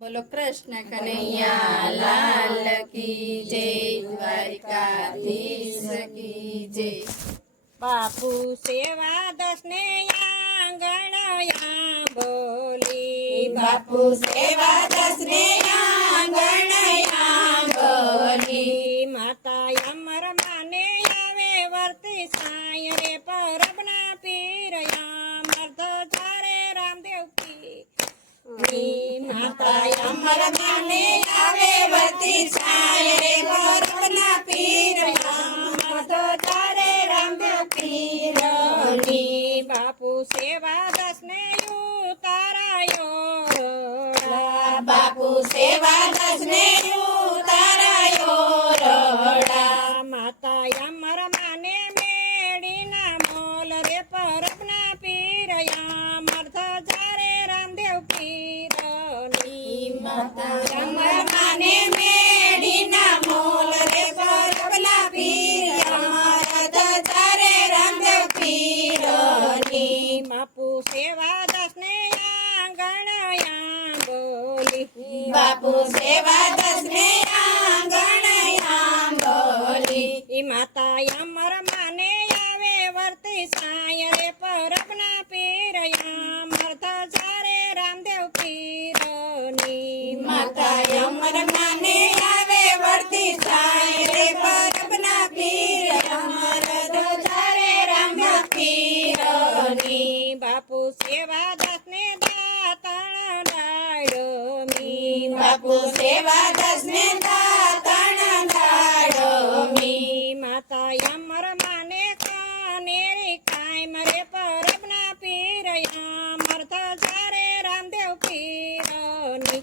બોલો કૃષ્ણ કનૈયા લાલ કી જય, દ્વારિકાધીશ કી જય। બાપુ સેવા દસને આંગણયા બોલી, બાપુ સેવા દસને આંગણયા બોલી। માતા અમર માને આવે વર્તી સાય રે પરબના પીરયા મર્દ ધારે રામદેવ કી માતા અમર માને આવે વર્તી સાય રે પરબના પીરયા મર્દ ધારે રામદેવ પીરની। બાપુ સેવા દસને ઉતારાયો, બાપુ સેવા દસને ઉતારાયો રોડા। માતા અમર માને મેડીના મોલ રે પરબના પીરયા મર્દ ધારે રામદેવ પીરની। માતા અમર માને મેડીના મોલ રે પરબના પીરયા મર્દ ધારે રામદેવ પીરની। બાપુ સેવા દસને આંગણયા બોલી, બાપુ સેવા દસને આંગણયા બોલી। માતા અમર માને આવે વર્તી સાય રે પરબના પીરયા મર્દ ધારે રામદેવ પીરની। માતા અમર માને આવે વર્તી સાય રે પરબના પીરયા મર્દ ધારે રામદેવ પીરની। બાપુ સેવા દસને દાતણ ડાળમી, બાપુ સેવા દસને દાતણ દાડોમી। માતા અમર માને કાનેરી કાયમ રે પરબના પીરયા મર્દ ધારે રામદેવ પીરની।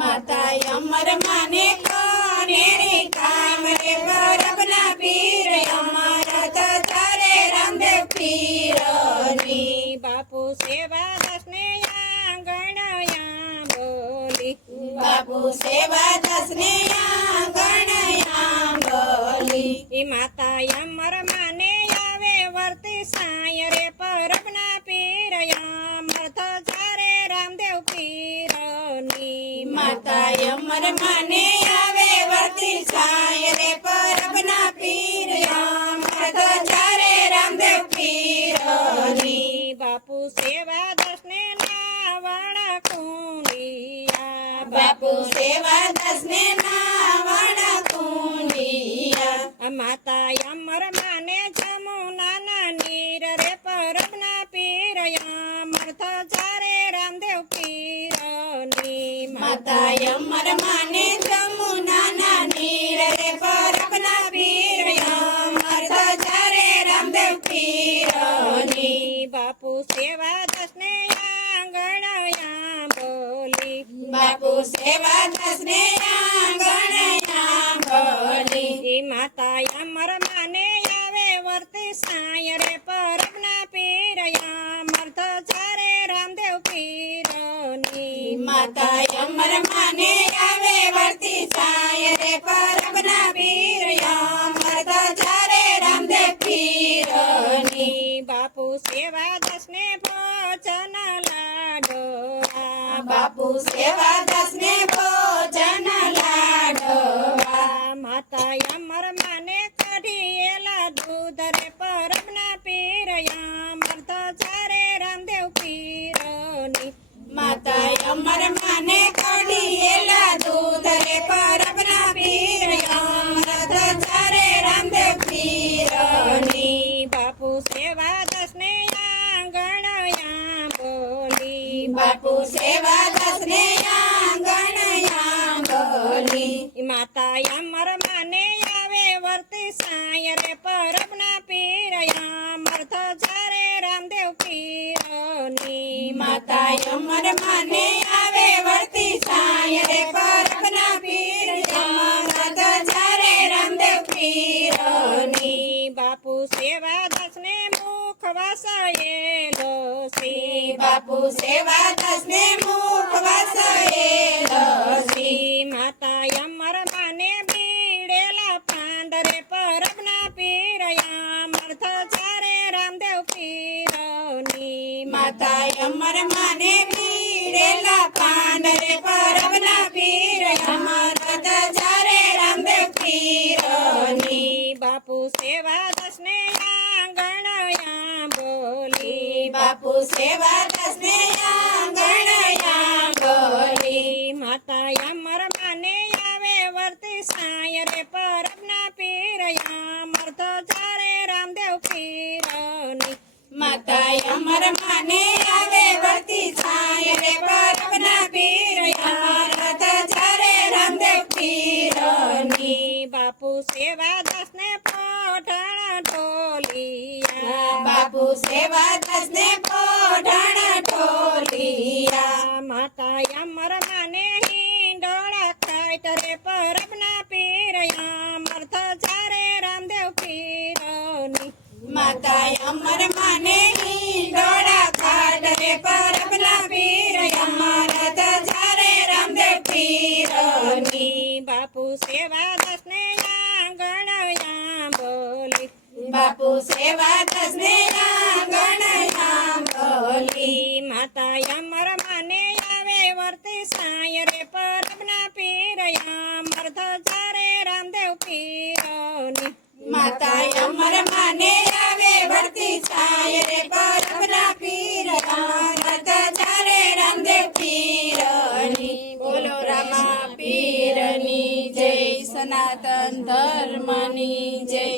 માતા અમર માને કાનેરી કામ રે પરબના પીરયા મર્દ ધારે રામદેવ પીરની। બાપુ સેવા દસને આંગણયા બોલી, બાપુ સેવા દસને આંગણયા બોલી। માતા અમર માને આવે વર્તી સાય રે પરબના પીરયા મર્દ ધારે રામદેવ પીરની। માતા અમર માને આવે વર્તી સાય રે પરબના પીરયા મર્દ ધારે રામદેવ પીરની। બાપુ સેવા દસને નાવણ કુંડિયા, બાપુ સેવા દસને નાવણ કુંડિયા। માતા અમર માને જમુનાના નીર રે પરબના પીરયા મર્દ ધારે રામદેવ પીરની। માતા અમર માને જમુનાના નીર રે પરબના પીરયા મર્દ ધારે રામદેવ પીરની। બાપુ સેવા દસને આંગણયા બોલી, બાપુ સેવા દસને આંગણયા બોલી। માતા અમર માને આવે વર્તી સાય રે પરબના પીરયા મર્દ ધારે રામદેવ પીરની। માતા અમર માને આવે વર્તી સાય રે પરબના પીરયા મર્દ ધારે રામદેવ પીરની। બાપુ સેવા દસને ભોજન લાડોરા, બાપુ સેવા દસને ભોજન લાડવા। માતા અમર માને કઢીએલા દૂધ રે પરબના પીરયા મર્દ ધારે રામદેવ પીરની। માતા અમર માને કઢીએલા દૂધ રે પરબના પીરયા મર્દ ધારે રામદેવ પીરની। બાપુ સેવા દસને આંગણયા બોલી, બાપુ સેવા દસને આંગણયા બોલી। માતા અમર માને આવે વર્તી સાય રે પરબના પીરયા મર્દ ધારે રામદેવ પીરની। માતા અમર માને આવે વર્તી સાય રે પરબના પીરયા મર્દ ધારે રામદેવ પીરની। બાપુ સેવા દસને મુખ વસાયેલો સી, બાપુ સેવા દસને મુખ વસાયેલો સી। માતા અમર માને બીડેલા પાંદરે પરબના પીરયા મર્દ ધારે રામદેવ પીરની। માતા અમર માને બીડેલા પાંદરે પરબના માતા અમર માને આવે વર્તી સાય રે પરબના પીર અમર તો ચારે રામદેવ પીરની માતા અમર માને આવે વર્તી છાય રે પરબના પીર અમર તો ચારે રામદેવ પીરની બાપુ સેવા દાસ ને પોઢણ ઢોલિયા બાપુ સેવા દાસ ને પોઢણ ઢોલિયા માતા અમર માને હિંડોળા ખાઈટ રે પરબના પીર અમર તો ચારે રામદેવ પીરની માતા અમર માને હિંડોળા ખાટ રે પરબના પીર અમર તો ચારે રામદેવ પીરની બાપુ સેવા દાસ ને આંગણ બોલી બાપુ સેવા દાસ ને આંગણ બોલી માતા અમર માને આવે વર્તી સાય રે પરબના પીર અમર તો ચારે રામદેવ પીરની માતા અમર માને આવે વર્તી છાય રે પરબના પીર અમર તો ચારે રામદેવ પીરની બોલો રામા પીરની જય સનાતન ધર્મની જય